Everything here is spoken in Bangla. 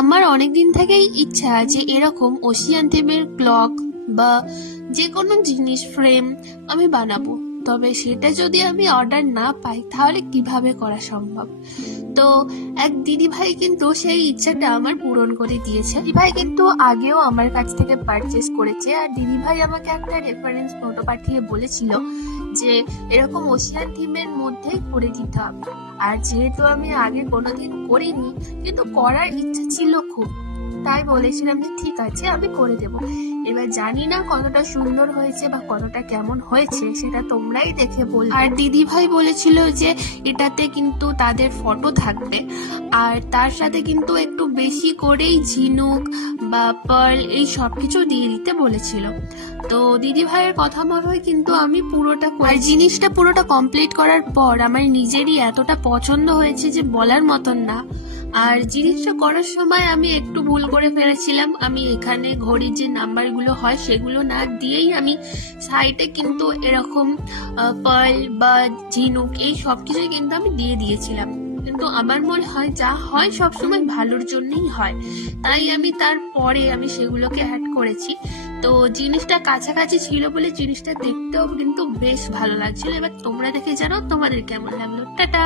আমার অনেকদিন থেকেই ইচ্ছা যে এরকম ওশিয়ান থিমের ক্লক বা যে কোনো জিনিস ফ্রেম আমি বানাবো। তবে সেটা যদি আমি অর্ডার না পাই তাহলে কিভাবে করা সম্ভব? তো এক দিদি ভাই কিন্তু সেই ইচ্ছাটা আমার পূরণ করে দিয়েছে। দিদি ভাই কিন্তু আগেও আমার কাছ থেকে পারচেস করেছে, আর দিদি ভাই আমাকে একটা রেফারেন্স ফটো পাঠিয়ে বলেছিল যে এরকম ওশিয়ান থিমের মধ্যেই করে দিতে হবে। আর যেহেতু আমি আগে কোনোদিন করিনি, কিন্তু করার ইচ্ছা ছিল খুব, তাই বলেছিলাম যে ঠিক আছে আমি করে দেব। এবার জানি না কতটা সুন্দর হয়েছে বা কতটা কেমন হয়েছে, সেটা তোমরাই দেখে বলবে। আর দিদি ভাই বলেছিল যে এটাতে কিন্তু তাদের ফটো থাকবে, আর তার সাথে কিন্তু একটু বেশি করেই ঝিনুক বা পার্ল এই সব কিছু দিয়ে দিতে বলেছিল। তো দিদি ভাইয়ের কথা মতোই কিন্তু আমি পুরোটা আর জিনিসটা পুরোটা কমপ্লিট করার পর আমার নিজেরই এতটা পছন্দ হয়েছে যে বলার মতন না। আর জিনিসটা করার সময় আমি একটু ভুল করে ফেলেছিলাম। আমি এখানে ঘড়ির যে নাম্বারগুলো হয় সেগুলো না দিয়েই আমি সাইডে কিন্তু এরকম পার্ল বা ঝিনুক এই সব কিছুই কিন্তু আমি দিয়ে দিয়েছিলাম। কিন্তু আমার মনে হয় যা হয় সবসময় ভালোর জন্যই হয়, তাই আমি তারপরে আমি সেগুলোকে অ্যাড করেছি। তো জিনিসটা কাছাকাছি ছিল বলে জিনিসটা দেখতেও কিন্তু বেশ ভালো লাগছিল। এবার তোমরা দেখে জানাও তোমাদের কেমন লাগলো। টাটা।